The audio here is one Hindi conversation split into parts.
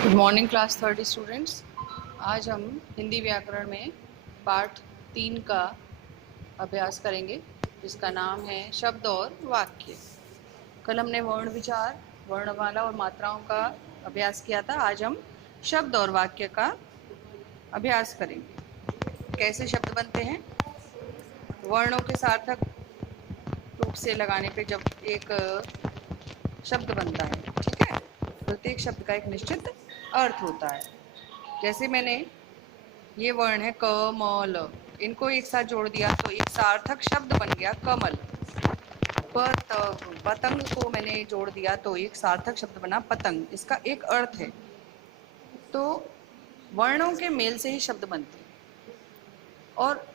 Good morning class 30 students. आज हम हिंदी व्याकरण में पाठ 3 का अभ्यास करेंगे, जिसका नाम है शब्द और वाक्य। कल हमने वर्ण विचार, वर्णमाला और मात्राओं का अभ्यास किया था। आज हम शब्द और वाक्य का अभ्यास करेंगे। कैसे शब्द बनते हैं? वर्णों के सार्थक रूप से लगाने पे जब एक शब्द बनता है, ठीक है, प्रत्येक शब्द का एक निश्चित अर्थ होता है। जैसे मैंने ये वर्ण है क म ल, इनको एक साथ जोड़ दिया तो एक सार्थक शब्द बन गया कमल। पतंग को मैंने जोड़ दिया तो एक सार्थक शब्द बना पतंग। इसका एक अर्थ है। तो वर्णों के मेल से ही शब्द बनते हैं, और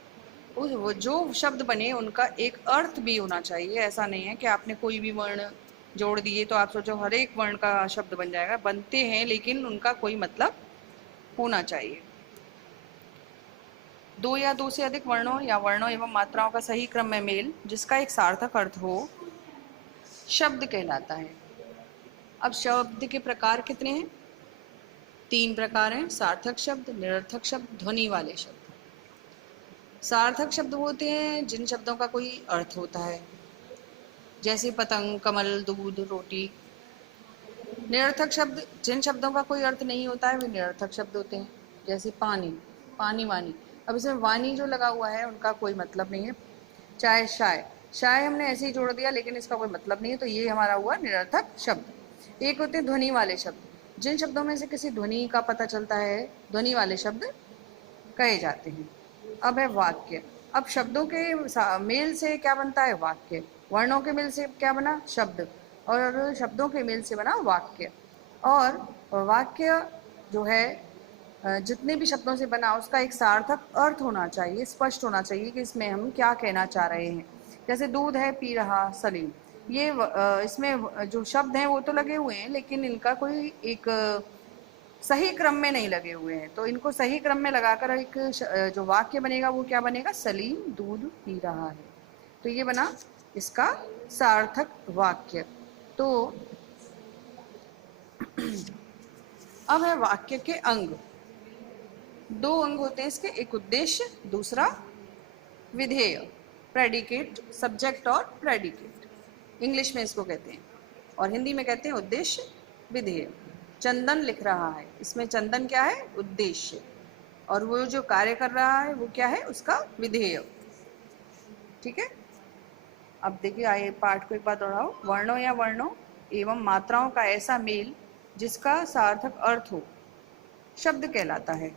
वो जो शब्द बने उनका एक अर्थ भी होना चाहिए। ऐसा नहीं है कि आपने कोई भी वर्ण जोड़ दिए तो आप सोचो हर एक वर्ण का शब्द बन जाएगा। बनते हैं, लेकिन उनका कोई मतलब होना चाहिए। दो या दो से अधिक वर्णों या वर्णों एवं मात्राओं का सही क्रम में मेल, जिसका एक सार्थक अर्थ हो, शब्द कहलाता है। अब शब्द के प्रकार कितने हैं? 3 प्रकार हैं: सार्थक शब्द, निरर्थक शब्द, ध्वनि वाले शब्द। सार्थक शब्द होते हैं जिन शब्दों का कोई अर्थ होता है, जैसे पतंग, कमल, दूध, रोटी। निरर्थक शब्द जिन शब्दों का कोई अर्थ नहीं होता है, वे निरर्थक शब्द होते हैं, जैसे पानी, पानी वानी। अब इसमें वानी जो लगा हुआ है उनका कोई मतलब नहीं है। चाहे शाय, शाय हमने ऐसे ही जोड़ दिया लेकिन इसका कोई मतलब नहीं है, तो ये हमारा हुआ निरर्थक शब्द। एक होते हैं ध्वनि वाले शब्द, जिन शब्दों में से किसी ध्वनि का पता चलता है, ध्वनि वाले शब्द कहे जाते हैं। अब है वाक्य। अब शब्दों के मेल से क्या बनता है? वाक्य। वर्णों के मेल से क्या बना? शब्द। और शब्दों के मेल से बना वाक्य। और वाक्य जो है जितने भी शब्दों से बना, उसका एक सार्थक अर्थ होना चाहिए, स्पष्ट होना चाहिए कि इसमें हम क्या कहना चाह रहे हैं। जैसे दूध है पी रहा सलीम, ये इसमें जो शब्द हैं वो तो लगे हुए हैं, लेकिन इनका कोई एक सही क्रम में नहीं लगे हुए हैं। तो इनको सही क्रम में लगाकर एक जो वाक्य बनेगा वो क्या बनेगा? सलीम दूध पी रहा है। तो ये बना इसका सार्थक वाक्य। तो अब है वाक्य के अंग। 2 अंग होते हैं इसके, एक उद्देश्य, दूसरा विधेय। प्रेडिकेट, सब्जेक्ट और प्रेडिकेट इंग्लिश में इसको कहते हैं, और हिंदी में कहते हैं उद्देश्य, विधेय। चंदन लिख रहा है, इसमें चंदन क्या है? उद्देश्य, और वो जो कार्य कर रहा है वो क्या है? उसका विधेय। ठीक है। अब देखिए, आइए पाठ को एक बार दोहराओ। वर्णों या वर्णों एवं मात्राओं का ऐसा मेल जिसका सार्थक अर्थ हो, शब्द कहलाता है।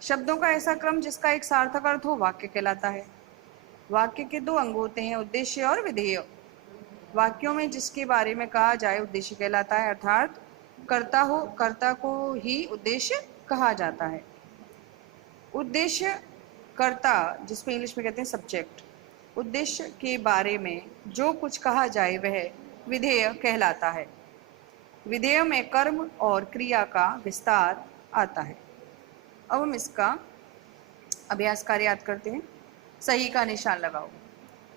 शब्दों का ऐसा क्रम जिसका एक सार्थक अर्थ हो, वाक्य कहलाता है। वाक्य के 2 अंग होते हैं, उद्देश्य और विधेय। वाक्यों में जिसके बारे में कहा जाए उद्देश्य कहलाता है, अर्थात कर्ता को ही उद्देश्य कहा जाता है। उद्देश्य कर्ता, जिसको इंग्लिश में कहते हैं सब्जेक्ट, उद्देश्य के बारे में जो कुछ कहा जाए वह विधेय कहलाता है। विधेय में कर्म और क्रिया का विस्तार आता है। अब हम इसका अभ्यास कार्य याद करते हैं। सही का निशान लगाओ।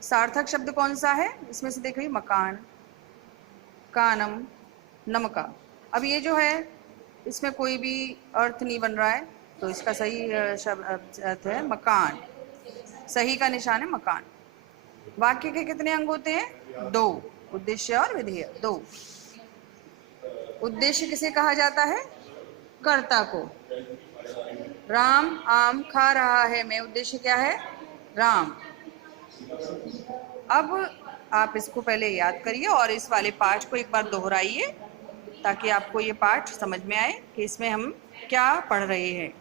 सार्थक शब्द कौन सा है? इसमें से देखिए, मकान, कानम, नमका। अब ये जो है इसमें कोई भी अर्थ नहीं बन रहा है, तो इसका सही शब्द अर्थ है मकान। सही का निशान है मकान। वाक्य के कितने अंग होते हैं? 2, उद्देश्य और विधेय। 2। उद्देश्य किसे कहा जाता है? कर्ता को। राम आम खा रहा है में उद्देश्य क्या है? राम। अब आप इसको पहले याद करिए और इस वाले पाठ को एक बार दोहराइए, ताकि आपको ये पाठ समझ में आए कि इसमें हम क्या पढ़ रहे हैं।